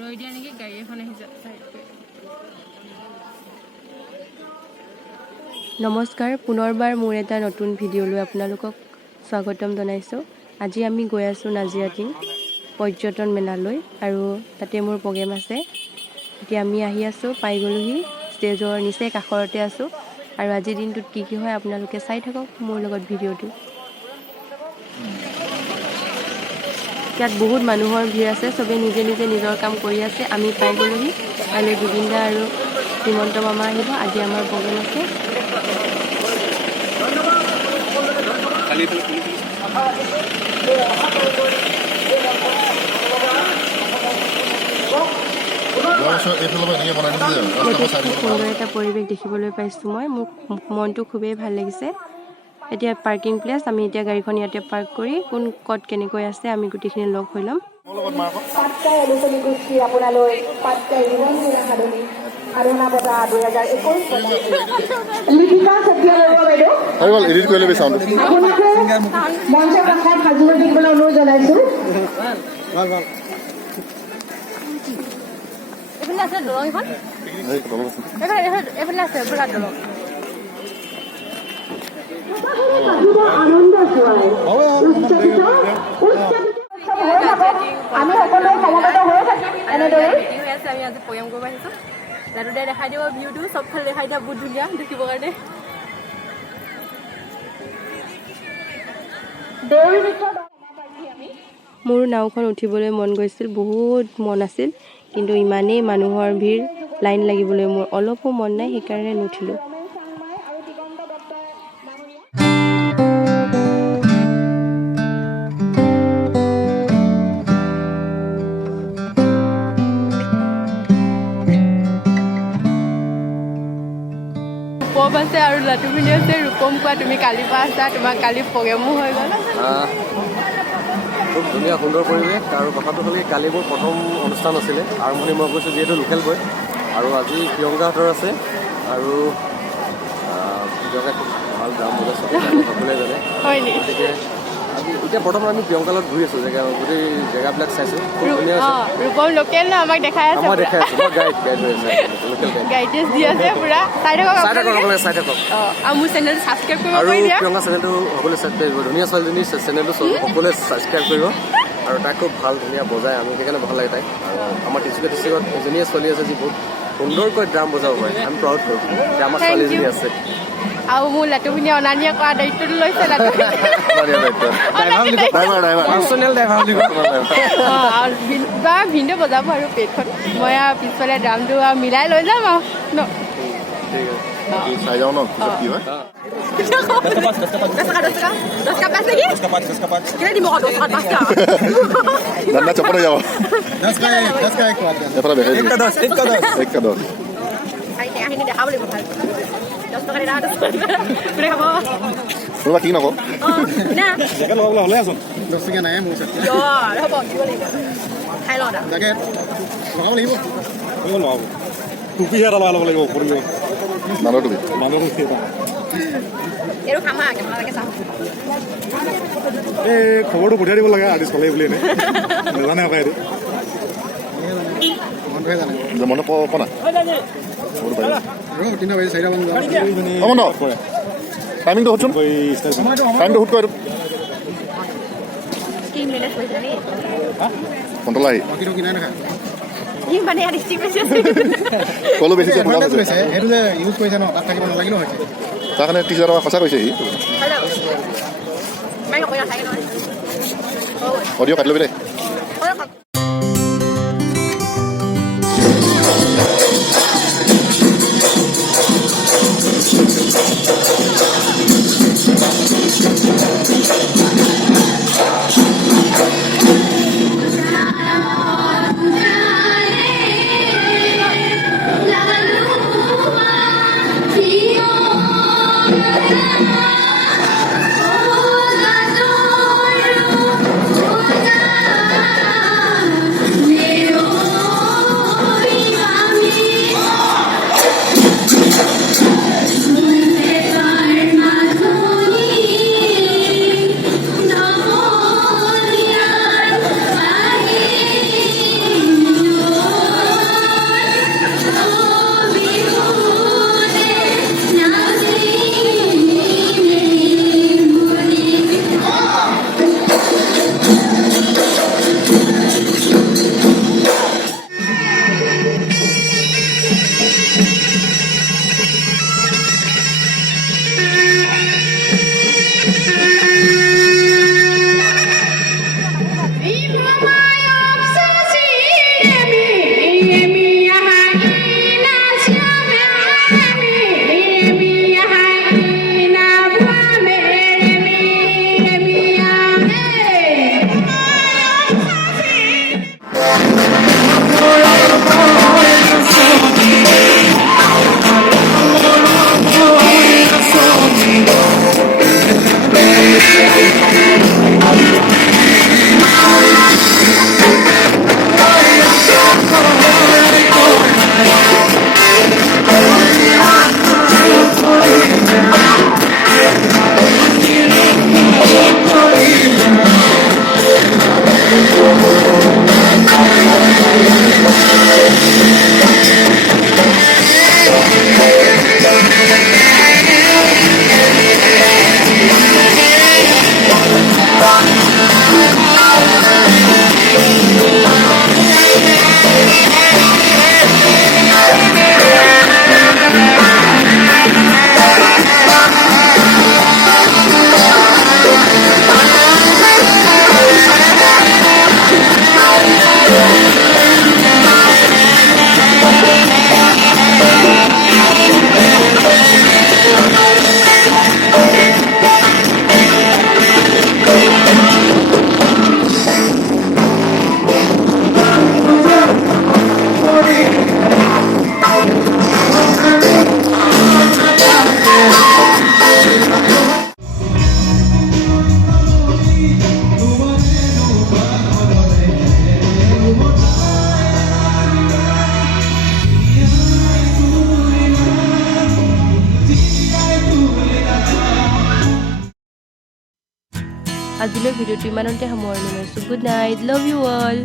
ৰৈ দিয়া নেকি গাড়ী এখন আহিছে নমস্কাৰ পুনৰবাৰ মোৰ এটা নতুন ভিডিঅ'লৈ আপোনালোকক স্বাগতম জনাইছোঁ। আজি আমি গৈ আছোঁ নাজিৰাটিং পৰ্যটন মেলালৈ আৰু তাতে মোৰ প্ৰগ্ৰেম আছে। এতিয়া আমি আহি আছোঁ, পাই গ'লোহি, ষ্টেজৰ নিচেই কাষৰতে আছোঁ আৰু আজিৰ দিনটোত কি কি হয় আপোনালোকে চাই থাকক মোৰ লগত ভিডিঅ'টো। ইয়াত বহুত মানুহৰ ভিৰ আছে, চবেই নিজে নিজে নিজৰ কাম কৰি আছে। আমি পাই গ'লোহি, কাইলৈ জুবিন দা আৰু শ্ৰীমন্ত মামা আহিব। আজি আমাৰ প্ৰগ্ৰেম আছে। সুন্দৰ এটা পৰিৱেশ দেখিবলৈ পাইছোঁ মই, মোৰ মনটো খুবেই ভাল লাগিছে। এতিয়া পাৰ্কিং প্লেচ, আমি এতিয়া গাড়ীখন ইয়াতে পাৰ্ক কৰি কোন ক'ত কেনেকৈ আছে আমি গোটেইখিনি লগ হৈ ল'ম। পাটকাই আলোচনী গোষ্ঠী আপোনালৈ পাটকাই সাধনা বঁটা 2021 লিপিকা সত্য বাইদেউ আপোনালোকে মঞ্চৰ কাষত সাজু হৈ থাকিবলৈ অনুৰোধ জনাইছোঁ। এইফালে আছে দলং এখন, এইফালে আছে বুঢ়া দলং। আনন্দ চোৱাই আমি সকলোৱে সমবেত হৈ থাকিম এনেদৰে। হৈ আছে, আমি আজি প্ৰগ্ৰেম কৰিব আহিছোঁ। লাডুদাই দেখাই দিব ভিউটো, চবফালে দেখাই দিয়া, বহুত ধুনীয়া দেখিবৰ কাৰণে। মোৰ নাওখন উঠিবলৈ মন গৈছিল, বহুত মন আছিল, কিন্তু ইমানেই মানুহৰ ভিৰ, লাইন লাগিবলৈ মোৰ অলপো মন নাই, সেইকাৰণে নুঠিলোঁ। ৰূপম আছে আৰু লাটুমিনি আছে। ৰূপম কোৱা, তুমি কালিৰ পৰা আছা, তোমাৰ কালি প্ৰগ্ৰেমো হৈ গ'ল। খুব ধুনীয়া সুন্দৰ পৰিৱেশ। আৰু কথাটো হ'লে কালি মোৰ প্ৰথম অনুষ্ঠান আছিলে, আৰম্ভণি মই গৈছোঁ যিহেতু লোকেলকৈ, আৰু আজি প্ৰিয়ংকাহঁতৰ আছে। আৰু প্ৰিয়ংকাই খুব ভাল ড্ৰাম বজাইছে, সকলোৱে জানে। গতিকে আজি এতিয়া বৰ্তমান আমি প্ৰিয়ংকাৰ লগত ঘূৰি আছোঁ, গোটেই জেগাবিলাক চাইছোঁ। খুব ধুনীয়া আছে। ৰূপম লোকেল ন, আমাক দেখাই আছে, মই দেখাই আছোঁ, মই গাইড হৈ আছে, লোকেল গাইড। গাইডেছ দি আছে পুৰা। চাই থাকক চাই থাকক। আৰু মোৰ চেনেল ছাবস্ক্ৰাইব কৰিব আৰু কৰি দিয়া। প্ৰিয়ংকা চেনেলটো সকলোৱে ছাবস্ক্ৰাইব কৰিব। ধুনীয়া ছোৱালীজনীৰ চেনেলটো সকলোৱে ছাবস্ক্ৰাইব কৰিব। আৰু তাই খুব ভাল ধুনীয়া বজায়, আমি সেইকাৰণে ভাল লাগে তাইক। আৰু আমাৰ ডিষ্ট্ৰিক্টত এজনীয়ে ছোৱালী আছে যি বহুত সুন্দৰকৈ ড্ৰাম বজাব পাৰে। আমি প্ৰাউড কৰোঁ যে আমাৰ ছোৱালীজনী আছে। আৰু মোৰ লাটুমিনি অনা নিয়া কৰা দায়িত্বটো লৈছে ভিনটো বজাব আৰু পেটখন, মই আৰু পিছফালে ড্ৰামটো আৰু মিলাই লৈ যাম আৰু ন। চাই যাওঁ ন কি হয়। দাদা চপৰে যাব এফালে দেখাব লাগিব ভাল। 10 টকা এটা কোনোবা কি নকওঁ জেকেট লগাবলৈ হ'লে আছোন 10 টকীয়া নাই মোৰ ওচৰত হ'ব দিব লাগিব। খাই লওঁ জেকেট লগাব লাগিব। লগাব টুপিহে এটা লগাই ল'ব লাগিব ওপৰত মানুহৰ টুপি এইটো খামা কেনেকুৱাকৈ চাম। এই খবৰটো পঠিয়াই দিব লাগে আৰ্টিষ্ট পালে বুলি এনে নাজানে আকৌ এইটো মনত পোৱা নাই টাইমিংটো শুধচোন, টাইমটো শুধ কয় কণ্ট্ৰল আহি কলো বেছি সেইটো যে ইউজ কৰিছে ন, তাত থাকিব নালাগিলেও হৈছে তাৰ কাৰণে 30,000 টকা সঁচা কৈছে সি। অডিঅ' কাটি ল'বি দেই। আজিলৈ ভিডিঅ'টো ইমানতে সামৰণি মাৰিছোঁ। Good night, love you all.